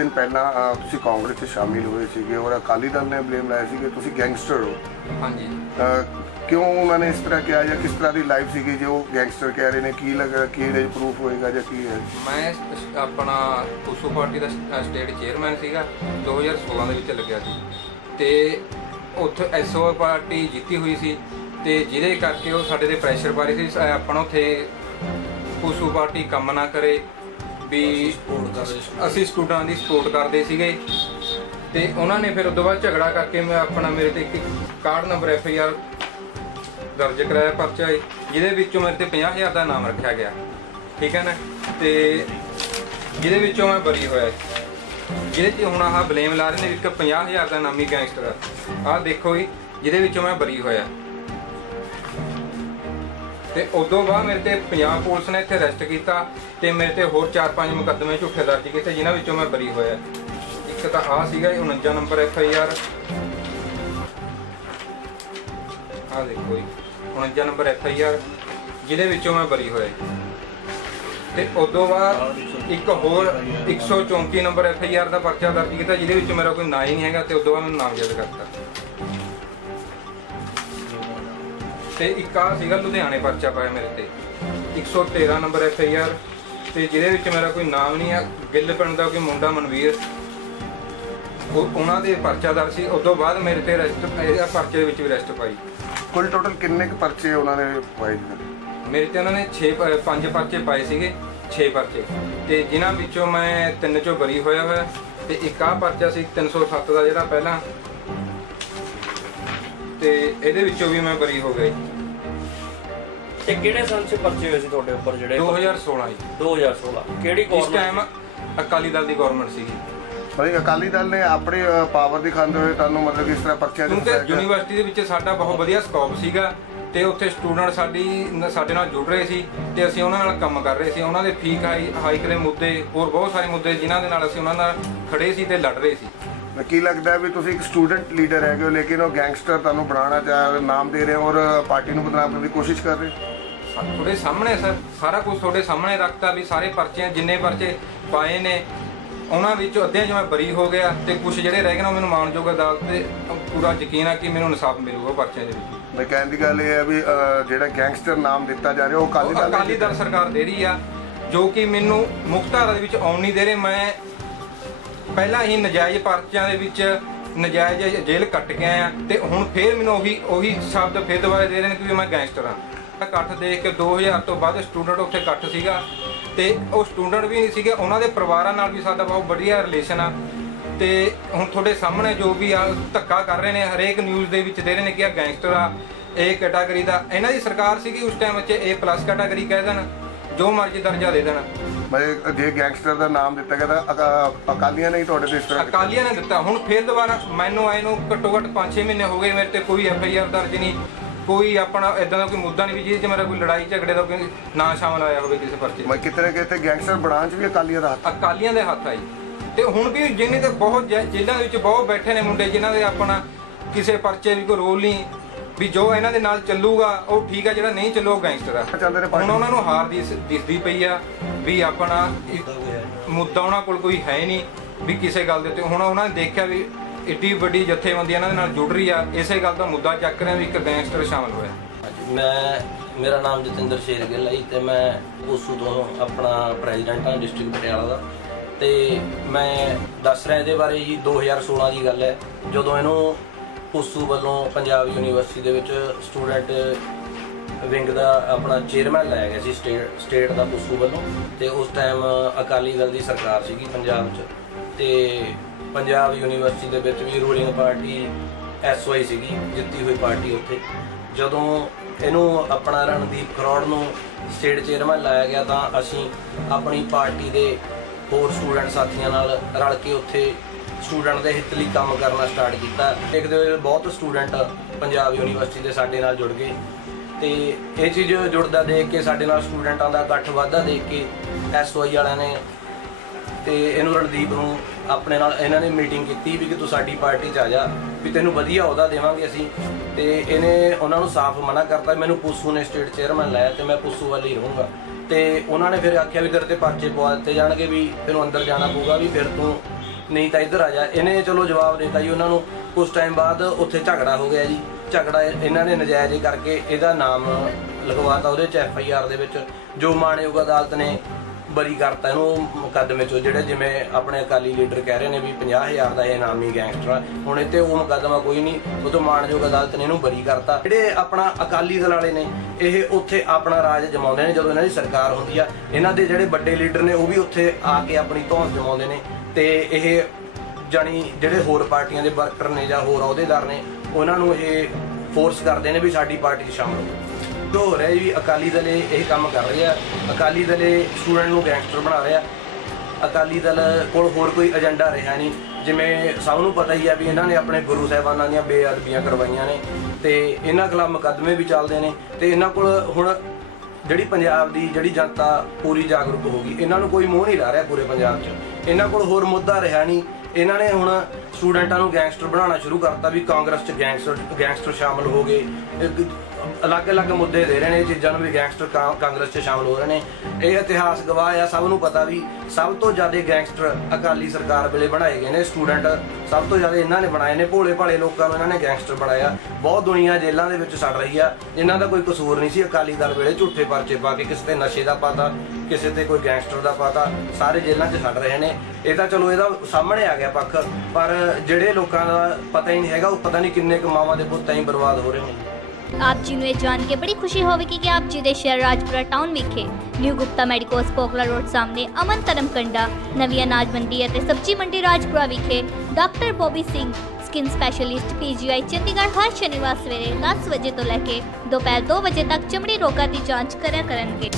ਦਿਨ ਪਹਿਲਾਂ ਅਹ, ਤੁਸੀਂ ਕਾਂਗਰਸ 'ਚ ਸ਼ਾਮਿਲ ਹੋਏ ਸੀਗੇ ਔਰ ਅਕਾਲੀ ਦਲ ਨੇ ਬਲੇਮ ਲਾਇਆ ਸੀ ਕਿ ਤੁਸੀਂ ਗੈਂਗਸਟਰ ਹੋ। ਹਾਂਜੀ। ਅਹ, ਕਿਉਂ ਉਹਨਾਂ ਨੇ ਇਸ ਤਰ੍ਹਾਂ ਕਿਹਾ ਜਾਂ ਕਿਸ ਤਰ੍ਹਾਂ ਦੀ ਲਾਈਫ ਸੀਗੀ ਜੋ ਗੈਂਗਸਟਰ ਕਹਿ ਰਹੇ ਨੇ? ਕੀ ਲੱਗਾ ਕੀ ਇਹਦੇ ਪ੍ਰੂਫ ਹੋਏਗਾ ਜਾਂ ਕੀ ਹੈ? ਮੈਂ ਸ- ਆਪਣਾ ਕੁਸੂ ਪਾਰਟੀ ਦਾ ਸ- ਸਟੇਟ ਚੇਅਰਮੈਨ ਸੀਗਾ 2016 ਦੇ ਵਿੱਚ ਲੱਗਿਆ ਸੀ। ਤੇ ਉੱਥੇ ਐਸਓ ਪਾਰਟੀ ਜਿੱਤੀ ਹੋਈ ਸੀ ਤੇ ਜਿਹਦੇ ਕਰਕੇ ਉਹ ਸਾਡੇ ਤੇ ਪ੍ਰੈਸ਼ਰ ਪਾ ਰਹੀ ਸੀ ਸ- ਆਪਣਾ ਉੱਥੇ ਕੁਸੂ ਪਾਰਟੀ ਕੰਮ ਨਾ ਕਰੇ। ਵੀ ਅਸੀਂ ਸਟੂਡੈਂਟਾਂ ਦੀ ਸਪੋਰਟ ਕਰਦੇ ਸੀਗੇ ਤੇ ਉਹਨਾਂ ਨੇ ਫਿਰ ਉਦੋਂ ਬਾਅਦ ਝਗੜਾ ਕਰਕੇ ਮੈਂ ਆਪਣਾ ਮੇਰੇ ਤੇ ਇੱਕ card number F I R ਦਰਜ ਕਰਾਇਆ ਪਰਚਾ ਹੈ, ਜਿਹਦੇ ਵਿੱਚੋਂ ਮੇਰੇ ਤੇ 50000 ਦਾ ਨਾਮ ਰੱਖਿਆ ਗਿਆ। ਠੀਕ ਹੈ ਨਾ? ਤੇ ਜਿਹਦੇ ਵਿੱਚੋਂ ਮੈਂ ਬਰੀ ਹੋਇਆ ਜਿਹਦੇ 'ਚ ਹੁਣ ਆਹ ਬਲੇਮ ਲਾ ਰਹੇ ਨੇ ਵੀ ਇੱਕ 50000 ਦਾ ਨਾਮੀ ਗੈਂਗਸਟਰ ਆ। ਆਹ ਦੇਖੋ ਜੀ ਜਿਹਦੇ ਵਿੱਚੋਂ ਮੈਂ ਬਰੀ ਹੋਇਆ। ਤੇ ਉਦੋਂ ਬਾਅਦ ਮੇਰੇ ਤੇ ਪੰਜਾਬ ਪੁਲਿਸ ਨੇ ਇੱਥੇ ਅਰੈਸਟ ਕੀਤਾ ਤੇ ਮੇਰੇ ਤੇ ਹੋਰ 4-5 ਮੁਕੱਦਮੇ ਝੂਠੇ ਦਰਜ ਕੀਤੇ, ਜਿਨ੍ਹਾਂ ਵਿੱਚੋਂ ਮੈਂ ਬਰੀ ਹੋਇਆ। ਇੱਕ ਤਾਂ ਆ ਸੀਗਾ ਜੀ 49 ਨੰਬਰ ਐਫ ਆਈ ਆਰ। ਆ ਦੇਖੋ ਜੀ 49 ਨੰਬਰ ਐਫ ਆਈ ਆਰ, ਜਿਹਦੇ ਵਿੱਚੋਂ ਮੈਂ ਬਰੀ ਹੋਇਆ ਜੀ। ਤੇ ਉਦੋਂ ਬਾਅਦ ਇੱਕ ਹੋਰ 134 ਨੰਬਰ ਐਫ ਆਈ ਆਰ ਦਾ ਪਰਚਾ ਦਰਜ ਕੀਤਾ, ਜਿਹਦੇ ਵਿੱਚ ਮੇਰਾ ਕੋਈ ਨਾਂ ਹੀ ਨਹੀਂ ਹੈਗਾ ਤੇ ਉਦੋਂ ਬਾਅਦ ਮੈਨੂੰ ਨਾਮਜ਼ਦ ਕਰਤਾ। ਤੇ ਇੱਕ ਆ ਸੀਗਾ ਲੁਧਿਆਣੇ ਪਰਚਾ ਪਾਇਆ ਮੇਰੇ ਤੇ। 113 ਨੰਬਰ ਐਫ ਆਈ ਆਰ। ਤੇ ਜਿਹਦੇ ਵਿੱਚ ਮੇਰਾ ਕੋਈ ਨਾਮ ਨਹੀਂ ਆ। ਗਿੱਲ ਪਿੰਡ ਦਾ ਕੋਈ ਮੁੰਡਾ ਮਨਵੀਰ। ਉਹ ਉਹਨਾਂ ਦੇ ਪਰਚਾ ਦਰਜ ਸੀ। ਉਦੋਂ ਬਾਅਦ ਮੇਰੇ ਤੇ ਅਰੈਸਟ ਇਹ ਪਰਚੇ ਦੇ ਵਿੱਚ ਵੀ ਅਰੈਸਟ ਪਾਈ। ਕੁੱਲ ਟੋਟਲ ਕਿੰਨੇ ਕੁ ਪਰਚੇ ਉਹਨਾਂ ਨੇ ਪਾਏ ਜੀ ਮੇਰੇ ਤੇ ਉਹਨਾਂ ਨੇ 6 ਪੰਜ ਪਰਚੇ ਪਾਏ ਸੀਗੇ। 6 ਪਰਚੇ। ਤੇ ਜਿਨ੍ਹਾਂ ਵਿੱਚੋਂ ਮੈਂ ਤਿੰਨ ਚੋਂ ਬਰੀ ਹੋਇਆ ਹੋਇਆ। ਤੇ ਇੱਕ ਆਹ ਪਰਚਾ ਸੀ 307 ਦਾ ਜਿਹੜਾ ਪਹਿਲਾਂ। ਤੇ ਇਹਦੇ ਵਿੱਚੋਂ ਵੀ ਮੈਂ ਬਰੀ ਹੋ ਗਈ ਤੇ ਕਿਹੜੇ ਸੰਨ ਚ ਪਰਚੇ ਹੋਏ ਸੀ ਤੁਹਾਡੇ ਉੱਪਰ ਜਿਹੜੇ? 2016 ਜੀ। 2016 ਕਿਹੜੀ ਇਸ ਗਵਰਨਮੈਂਟ ਟਾਈਮ ਅਕਾਲੀ ਦਲ ਦੀ ਗਵਰਨਮੈਂਟ ਸੀਗੀ। ਭਾਈ ਅਕਾਲੀ ਦਲ ਨੇ ਆਪਣੀ ਪਾਵਰ ਦਿਖਾਉਂਦੇ ਹੋਏ ਤੁਹਾਨੂੰ ਮਤਲਬ ਕਿ ਇਸ ਤਰ੍ਹਾਂ ਪਰਚਿਆਂ ਦੇ ਕਿਉਂਕਿ ਯੂਨੀਵਰਸਿਟੀ ਦੇ ਵਿੱਚ ਸਾਡਾ ਬਹੁਤ ਵਧੀਆ ਸਕੋਪ ਸੀਗਾ ਤੇ ਉੱਥੇ ਸਟੂਡੈਂਟ ਸਾਡੀ ਨ- ਸਾਡੇ ਨਾਲ ਜੁੜ ਰਹੇ ਸੀ ਤੇ ਅਸੀਂ ਉਹਨਾਂ ਨਾਲ ਕੰਮ ਕਰ ਰਹੇ ਸੀ। ਉਹਨਾਂ ਦੇ ਫੀਕ ਹਾਈ ਹਾਈਕ ਦੇ ਮੁੱਦੇ ਹੋਰ ਬਹੁਤ ਸਾਰੇ ਮੁੱਦੇ ਜਿਨ੍ਹਾਂ ਦੇ ਨਾਲ ਅਸੀਂ ਉਹਨਾਂ ਨਾਲ ਖੜੇ ਸੀ ਤੇ ਲੜ ਰਹੇ ਸੀ। ਕੀ ਲੱਗਦਾ ਵੀ ਤੁਸੀਂ ਇੱਕ ਸਟੂਡੈਂਟ ਲੀਡਰ ਹੈਗੇ ਹੋ ਲੇਕਿਨ ਉਹ ਗੈਂਗਸਟਰ ਤੁਹਾਨੂੰ ਬਣਾਉਣਾ ਚਾਹ ਰਹੇ ਨਾਮ ਦੇ ਰਹੇ ਹੋ ਔਰ ਪਾਰਟੀ ਨੂੰ ਬਦਨਾਮ ਕਰਨ ਦੀ ਕੋਸ਼ਿਸ਼ ਕਰ ਰਹੇ ਹੋ। ਤੁਹਾਡੇ ਸਾਹਮਣੇ ਸਰ ਸਾਰਾ ਕੁਝ ਤੁਹਾਡੇ ਸਾਹਮਣੇ ਰੱਖਤਾ ਵੀ ਸਾਰੇ ਪਰਚੇ ਜਿੰਨੇ ਪਰਚੇ ਪਾਏ ਨੇ ਉਹਨਾਂ ਵਿੱਚੋਂ ਅੱਧਿਆਂ ਮੈਂ ਬਰੀ ਹੋ ਗਿਆ ਤੇ ਕੁਝ ਜਿਹੜੇ ਰਹਿ ਗਏ ਨੇ ਉਹ ਮੈਨੂੰ ਮਾਣਯੋਗ ਅਦਾਲਤ ਤੇ ਪੂਰਾ ਯਕੀਨ ਆ ਕਿ ਮੈਨੂੰ ਇਨਸਾਫ ਮਿਲੂਗਾ ਪਰਚਿਆਂ ਦੇ ਵਿੱਚ ਮੈਂ ਕਹਿਣ ਦੀ ਗੱਲ ਇਹ ਹੈ ਵੀ ਅਹ, ਜਿਹੜਾ ਗੈਂਗਸਟਰ ਨਾਮ ਦਿੱਤਾ ਜਾ ਰਿਹਾ ਉਹ ਅਕਾਲੀ ਦਲ ਅਕਾਲੀ ਦਲ ਸਰਕਾਰ ਦੇ ਰਹੀ ਆ ਜੋ ਕਿ ਮੈਨੂੰ ਮੁਕਤਾਰਾ ਦੇ ਵਿੱਚ ਆਉਣ ਨਹੀਂ ਦੇ ਰਹੇ ਮੈਂ ਪਹਿਲਾਂ ਹੀ ਨਜਾਇਜ਼ ਪਰਚਿਆਂ ਦੇ ਵਿੱਚ ਨਜਾਇਜ਼ ਜੇਲ੍ਹ ਕੱਟ ਕੇ ਆਇਆ ਤੇ ਹੁਣ ਫੇਰ ਮੈਨੂੰ ਉਹੀ ਉਹੀ ਸ਼ਬਦ ਫੇਰ ਦੁਬਾਰਾ ਦੇ ਰਹੇ ਨੇ ਕਿ ਵੀ ਮੈਂ ਗੈਂਗਸਟਰ ਹਾਂ ਇਕੱਠ ਦੇਖ ਕੇ 2000 ਤੋਂ ਵੱਧ ਸਟੂਡੈਂਟ ਉੱਥੇ ਇਕੱਠ ਸੀਗਾ ਤੇ ਉਹ ਸਟੂਡੈਂਟ ਵੀ ਨਹੀਂ ਸੀਗੇ, ਉਹਨਾਂ ਦੇ ਪਰਿਵਾਰਾਂ ਨਾਲ ਵੀ ਸਾਡਾ ਬਹੁਤ ਵਧੀਆ ਰਿਲੇਸ਼ਨ ਆ। ਤੇ ਹੁਣ ਤੁਹਾਡੇ ਸਾਹਮਣੇ ਜੋ ਵੀ ਆ, ਧੱਕਾ ਕਰ ਰਹੇ ਨੇ, ਹਰੇਕ ਨਿਊਜ਼ ਦੇ ਵਿੱਚ ਦੇ ਰਹੇ ਨੇ ਕਿ ਆ ਗੈਂਗਸਟਰ ਆ, ਇਹ ਕੈਟਾਗਰੀ ਦਾ। ਇਹਨਾਂ ਦੀ ਸਰਕਾਰ ਸੀਗੀ ਉਸ ਟਾਈਮ ਵਿੱਚ ਇਹ ਪਲੱਸ ਕੈਟਾਗਰੀ ਕਹਿ ਦੇਣ, ਜੋ ਮਰਜ਼ੀ ਦਰਜਾ ਦੇ ਦੇਣ। ਮੈਂ ਜੇ ਗੈਂਗਸਟਰ ਦਾ ਨਾਮ ਦਿੱਤਾ ਗਿਆ ਤਾਂ ਅਕਾ- ਅਕਾਲੀਆਂ ਨੇ ਹੀ ਤੁਹਾਡੇ ਤੇ ਇਸ ਤਰ੍ਹਾਂ ਕੀਤਾ। ਅਕਾਲੀਆਂ ਨੇ ਦਿੱਤਾ। ਹੁਣ ਫੇਰ ਦੁਬਾਰਾ ਮੈਨੂੰ ਆਏ ਨੂੰ ਘੱਟੋ ਘੱਟ 5-6 ਮਹੀਨੇ ਹੋ ਗਏ ਮੇਰੇ ਤੇ ਕੋਈ ਐਫ ਆਈ ਆਰ ਦਰਜ ਨਹੀਂ। ਕੋਈ ਆਪਣਾ ਇਦਾਂ ਦਾ ਕੋਈ ਮੁੱਦਾ ਨਹੀਂ ਵੀ ਜਿਹਦੇ 'ਚ ਮੇਰਾ ਕੋਈ ਲੜਾਈ ਝਗੜੇ ਦਾ ਕੋਈ ਨਾਂ ਸ਼ਾਮਲ ਆਇਆ ਹੋਵੇ ਕਿਸੇ ਪਰਚੇ 'ਚ। ਮੈਂ ਕਿਤੇ ਨਾ ਕਿਤੇ ਗੈਂਗਸਟਰ ਬਣਾਉਣ ਚ ਵੀ ਅਕਾਲੀਆਂ ਦਾ ਹੱਥ ਅਕਾਲੀਆਂ ਦੇ ਹੱਥ ਆਈ ਤੇ ਹੁਣ ਵੀ ਜਿਹਨੇ ਤੇ ਬਹੁਤ ਜੈ- ਜੇਲ੍ਹਾਂ ਦੇ ਵਿੱਚ ਬਹੁਤ ਬੈਠੇ ਨੇ ਮੁੰਡੇ ਜਿਨ੍ਹਾਂ ਦੇ ਆਪਣਾ ਕਿਸੇ ਪਰਚੇ ਵੀ ਕੋਈ ਰੋਲ ਨਹੀਂ। ਵੀ ਜੋ ਇਹਨਾਂ ਦੇ ਨਾਲ ਚੱਲੂਗਾ ਉਹ ਠੀਕ ਆ ਜਿਹੜਾ ਨਹੀਂ ਚੱਲੂ ਉਹ ਗੈਂਗਸਟਰ ਆ। ਹੁਣ ਉਹਨਾਂ ਨੂੰ ਹਾਰ ਦੀ ਦਿਸਦੀ ਪਈ ਆ ਵੀ ਆਪਣਾ ਮੁੱਦਾ ਉਹਨਾਂ ਕੋਲ ਕੋਈ ਹੈ ਨਹੀਂ ਵੀ ਕਿਸੇ ਗੱਲ ਦੇ ਉੱਤੇ। ਹੁਣ ਉਹਨਾਂ ਨੇ ਦੇਖਿਆ ਵੀ ਏਡੀ ਵੱਡੀ ਜਥੇਬੰਦੀ ਇਹਨਾਂ ਦੇ ਨਾਲ ਜੁੜ ਰਹੀ ਆ ਇਸੇ ਗੱਲ ਦਾ ਮੁੱਦਾ ਚੱਕ ਰਹੇ ਆ ਵੀ ਇੱਕ ਗੈਂਗਸਟਰ ਸ਼ਾਮਲ ਹੋਇਆ। ਮੈਂ ਮੇਰਾ ਨਾਮ ਜਤਿੰਦਰ ਸ਼ੇਰਗਿੱਲ ਹੈ ਜੀ ਤੇ ਮੈਂ ਉਸੂ ਤੋਂ ਆਪਣਾ ਪ੍ਰੈਜ਼ੀਡੈਂਟ ਹਾਂ ਡਿਸਟ੍ਰਿਕਟ ਪਟਿਆਲਾ ਦਾ। ਤੇ ਮੈਂ ਦੱਸ ਰਿਹਾ ਇਹਦੇ ਬਾਰੇ ਜੀ 2016 ਦੀ ਗੱਲ ਹੈ। ਜਦੋਂ ਇਹਨੂੰ ਉਸੂ ਵੱਲੋਂ ਪੰਜਾਬ ਯੂਨੀਵਰਸਿਟੀ ਦੇ ਵਿੱਚ ਸਟੂਡੈਂਟ ਵਿੰਗ ਦਾ ਆਪਣਾ ਚੇਅਰਮੈਨ ਲਾਇਆ ਗਿਆ ਸੀ ਸਟੇਟ ਸਟੇਟ ਦਾ ਉਸੂ ਵੱਲੋਂ। ਤੇ ਉਸ ਟਾਈਮ ਅਕਾਲੀ ਦਲ ਦੀ ਸਰਕਾਰ ਸੀਗੀ ਪੰਜਾਬ 'ਚ। ਤੇ ਪੰਜਾਬ ਯੂਨੀਵਰਸਿਟੀ ਦੇ ਵਿੱਚ ਵੀ ਰੂਲਿੰਗ ਪਾਰਟੀ ਐਸਵਾਈ ਸੀਗੀ, ਜਿੱਤੀ ਹੋਈ ਪਾਰਟੀ ਉੱਥੇ। ਜਦੋਂ ਇਹਨੂੰ ਆਪਣਾ ਰਣਦੀਪ ਖਰੋੜ ਨੂੰ ਸਟੇਟ ਚੇਅਰਮੈਨ ਲਾਇਆ ਗਿਆ ਤਾਂ ਅਸੀਂ ਆਪਣੀ ਪਾਰਟੀ ਦੇ ਹੋਰ ਸਟੂਡੈਂਟ ਸਾਥੀਆਂ ਨਾਲ ਰਲ ਕੇ ਉੱਥੇ ਸਟੂਡੈਂਟ ਦੇ ਹਿੱਤ ਲਈ ਕੰਮ ਕਰਨਾ ਸਟਾਰਟ ਕੀਤਾ। ਦੇਖਦੇ ਹੋਏ ਬਹੁਤ ਸਟੂਡੈਂਟ ਪੰਜਾਬ ਯੂਨੀਵਰਸਿਟੀ ਦੇ ਸਾਡੇ ਨਾਲ ਜੁੜ ਗਏ। ਤੇ ਇਹ ਚੀਜ਼ ਜੁੜਦਾ ਦੇਖ ਕੇ ਸਾਡੇ ਨਾਲ ਸਟੂਡੈਂਟਾਂ ਦਾ ਇਕੱਠ ਵਾਧਾ ਦੇਖ ਕੇ ਐਸਓਆਈ ਵਾਲਿਆਂ ਨੇ ਤੇ ਇਹਨੂੰ ਰਣਦੀਪ ਨੂੰ ਆਪਣੇ ਨਾਲ ਇਹਨਾਂ ਨੇ ਮੀਟਿੰਗ ਕੀਤੀ ਵੀ ਕਿ ਤੂੰ ਸਾਡੀ ਪਾਰਟੀ 'ਚ ਆ ਜਾ, ਵੀ ਤੈਨੂੰ ਵਧੀਆ ਅਹੁਦਾ ਦੇਵਾਂਗੇ ਅਸੀਂ। ਤੇ ਇਹਨੇ ਉਹਨਾਂ ਨੂੰ ਸਾਫ਼ ਮਨਾ ਕਰਤਾ, ਮੈਨੂੰ ਪੁੱਸੂ ਨੇ ਸਟੇਟ ਚੇਅਰਮੈਨ ਲਾਇਆ ਤੇ ਮੈਂ ਪੁੱਸੂ ਵੱਲ ਹੀ ਰਹੂੰਗਾ। ਤੇ ਉਹਨਾਂ ਨੇ ਫਿਰ ਆਖਿਆ ਵੀ ਤੇਰੇ ਤੇ ਪਰਚੇ ਪਵਾ ਦਿੱਤੇ ਜਾਣਗੇ ਵੀ ਤੈਨੂੰ ਅੰਦਰ ਜਾਣਾ ਪਊਗਾ, ਵੀ ਫਿਰ ਤੂੰ ਨਹੀਂ ਤਾਂ ਇੱਧਰ ਆ ਜਾ। ਇਹਨੇ ਚਲੋ ਜਵਾਬ ਦਿੱਤਾ ਜੀ ਉਹਨਾਂ ਨੂੰ। ਕੁਝ ਟਾਈਮ ਬਾਅਦ ਉੱਥੇ ਝਗੜਾ ਹੋ ਗਿਆ ਜੀ। ਝਗੜਾ ਇਹਨਾਂ ਨੇ ਨਜਾਇਜ਼ ਕਰਕੇ ਇਹਦਾ ਨਾਮ ਲਗਵਾਤਾ ਉਹਦੇ ਚ ਐਫ ਆਈ ਆਰ ਦੇ ਵਿੱਚ। ਜੋ ਮਾਣਯੋਗ ਅਦਾਲਤ ਨੇ ਬਰੀ ਕਰਤਾ ਇਹਨੂੰ ਮੁਕੱਦਮੇ ਚੋਂ, ਜਿਹੜੇ ਜਿਵੇਂ ਆਪਣੇ ਅਕਾਲੀ ਲੀਡਰ ਕਹਿ ਰਹੇ ਨੇ ਵੀ 50000 ਦਾ ਇਹ ਨਾਮੀ ਗੈਂਗਸਟਰ ਆ। ਹੁਣ ਇੱਥੇ ਉਹ ਮੁਕੱਦਮਾ ਕੋਈ ਨਹੀਂ, ਉਹ ਤੋਂ ਮਾਣਯੋਗ ਅਦਾਲਤ ਨੇ ਇਹਨੂੰ ਬਰੀ ਕਰਤਾ। ਜਿਹੜੇ ਆਪਣਾ ਅਕਾਲੀ ਦਲ ਵਾਲੇ ਨੇ, ਇਹ ਉੱਥੇ ਆਪਣਾ ਰਾਜ ਜਮਾਉਂਦੇ ਨੇ, ਜਦੋਂ ਇਹਨਾਂ ਦੀ ਸਰਕਾਰ ਹੁੰਦੀ ਆ। ਇਹਨਾਂ ਦੇ ਜਿਹੜੇ ਵੱਡੇ ਲੀਡਰ ਨੇ, ਉਹ ਵੀ ਉੱਥੇ ਆ ਕੇ ਆਪਣੀ ਧੌਣ ਜਮਾਉਂਦੇ ਨੇ। ਤੇ ਇਹ ਜਾਣੀ ਜਿਹੜੇ ਹੋਰ ਪਾਰਟੀਆਂ ਦੇ ਵਰਕਰ ਨੇ ਜਾਂ ਹੋਰ ਅਹੁਦੇਦਾਰ ਨੇ, ਉਹਨਾਂ ਨੂੰ ਇਹ ਫੋਰਸ ਕਰਦੇ ਨੇ ਵੀ ਸਾਡੀ ਪਾਰਟੀ 'ਚ ਸ਼ਾਮਲ ਹੋ ਜੋ ਹੋ ਰਿਹਾ ਵੀ ਅਕਾਲੀ ਦਲ ਇਹ ਕੰਮ ਕਰ ਰਿਹਾ ਅਕਾਲੀ ਦਲ ਸਟੂਡੈਂਟ ਨੂੰ ਗੈਂਗਸਟਰ ਬਣਾ ਰਿਹਾ। ਅਕਾਲੀ ਦਲ ਕੋਲ ਹੋਰ ਕੋਈ ਏਜੰਡਾ ਰਿਹਾ ਨਹੀਂ। ਜਿਵੇਂ ਸਭ ਨੂੰ ਪਤਾ ਹੀ ਆ ਵੀ ਇਹਨਾਂ ਨੇ ਆਪਣੇ ਗੁਰੂ ਸਾਹਿਬਾਨਾਂ ਦੀਆਂ ਬੇਅਦਬੀਆਂ ਕਰਵਾਈਆਂ ਨੇ ਤੇ ਇਹਨਾਂ ਖਿਲਾਫ ਮੁਕੱਦਮੇ ਵੀ ਚੱਲਦੇ ਨੇ ਤੇ ਇਹਨਾਂ ਕੋਲ ਹੁਣ ਜਿਹੜੀ ਪੰਜਾਬ ਦੀ ਜਿਹੜੀ ਜਨਤਾ ਪੂਰੀ ਜਾਗਰੂਕ ਹੋ ਗਈ, ਇਹਨਾਂ ਨੂੰ ਕੋਈ ਮੂੰਹ ਨਹੀਂ ਲਾ ਰਿਹਾ ਪੂਰੇ ਪੰਜਾਬ 'ਚ। ਇਹਨਾਂ ਕੋਲ ਹੋਰ ਮੁੱਦਾ ਰਿਹਾ ਨਹੀਂ। ਇਹਨਾਂ ਨੇ ਹੁਣ ਸਟੂਡੈਂਟਾਂ ਨੂੰ ਗੈਂਗਸਟਰ ਬਣਾਉਣਾ ਸ਼ੁਰੂ ਕਰਤਾ ਵੀ ਕਾਂਗਰਸ 'ਚ ਗੈਂਗਸਟਰ ਗੈਂਗਸਟਰ ਸ਼ਾਮਲ ਹੋ ਗਏ। ਅਲੱਗ-ਅਲੱਗ ਮੁੱਦੇ ਦੇ ਰਹੇ ਨੇ, ਇਹ ਚੀਜ਼ਾਂ ਨੂੰ ਵੀ ਗੈਂਗਸਟਰ ਕਾਂਗਰਸ 'ਚ ਸ਼ਾਮਲ ਹੋ ਰਹੇ ਨੇ। ਇਹ ਇਤਿਹਾਸ ਗਵਾਹ ਆ, ਸਭ ਨੂੰ ਪਤਾ ਵੀ ਸਭ ਤੋਂ ਜ਼ਿਆਦਾ ਗੈਂਗਸਟਰ ਅਕਾਲੀ ਸਰਕਾਰ ਵੇਲੇ ਬਣਾਏ ਗਏ ਨੇ, ਸਟੂਡੈਂਟ ਸਭ ਤੋਂ ਜ਼ਿਆਦਾ ਇਹਨਾਂ ਨੇ ਬਣਾਏ ਨੇ ਭੋਲੇ ਭਾਲੇ ਲੋਕਾਂ ਨੂੰ ਇਹਨਾਂ ਨੇ ਗੈਂਗਸਟਰ ਬਣਾਇਆ। ਬਹੁਤ ਦੁਨੀਆ ਜੇਲ੍ਹਾਂ ਦੇ ਵਿੱਚ ਸੜ ਰਹੀ ਆ, ਇਹਨਾਂ ਦਾ ਕੋਈ ਕਸੂਰ ਨਹੀਂ ਸੀ ਅਕਾਲੀ ਦਲ ਵੇਲੇ ਝੂਠੇ ਪਰਚੇ ਪਾ ਕੇ ਕਿਸੇ ਤੇ ਨਸ਼ੇ ਦਾ ਪਾਤਾ, ਕਿਸੇ ਤੇ ਕੋਈ ਗੈਂਗਸਟਰ ਦਾ ਪਾਤਾ, ਸਾਰੇ ਜੇਲ੍ਹਾਂ 'ਚ ਸੜ ਰਹੇ ਨੇ। ਇਹ ਤਾਂ ਚਲੋ ਇਹਦਾ ਸਾਹਮਣੇ ਆ ਗਿਆ ਪੱਖ, ਪਰ ਜਿਹੜੇ ਲੋਕਾਂ ਦਾ ਪਤਾ ਹੀ ਨਹੀਂ ਹੈਗਾ, ਉਹ ਪਤਾ ਨਹੀਂ ਕਿੰਨੇ ਕੁ ਮਾਵਾਂ ਦੇ ਪੁੱਤਾਂ ਹੀ ਬਰਬਾਦ ਹੋ ਰਹੇ ਨੇ। ਆਪ ਜੀ ਨੂੰ ਇਹ ਜਾਣ ਕੇ ਬੜੀ ਖੁਸ਼ੀ ਹੋਵੇਗੀ ਕਿ ਆਪ ਜੀ ਦੇ ਸ਼ਹਿਰ ਰਾਜਪੁਰਾ ਟਾਊਨ ਵਿਖੇ ਨਿਊ ਗੁਪਤਾ ਮੈਡੀਕਲ ਪੋਕਲਾ ਰੋਡ ਸਾਹਮਣੇ ਅਮਨ ਧਰਮ ਕੰਡਾ ਨਵੀਂ ਅਨਾਜ ਮੰਡੀ ਅਤੇ ਸਬਜ਼ੀ ਮੰਡੀ ਰਾਜਪੁਰਾ ਵਿਖੇ doctor Bobby Singh skin specialist PGI Chandigarh ਹਰ ਸ਼ਨੀਵਾਰ ਸਵੇਰੇ 10 ਵਜੇ ਤੋਂ ਲੈ ਕੇ ਦੁਪਹਿਰ 2 ਵਜੇ ਤੱਕ ਚਮੜੀ ਰੋਗਾਂ ਦੀ ਜਾਂਚ ਕਰਿਆ ਕਰਨਗੇ।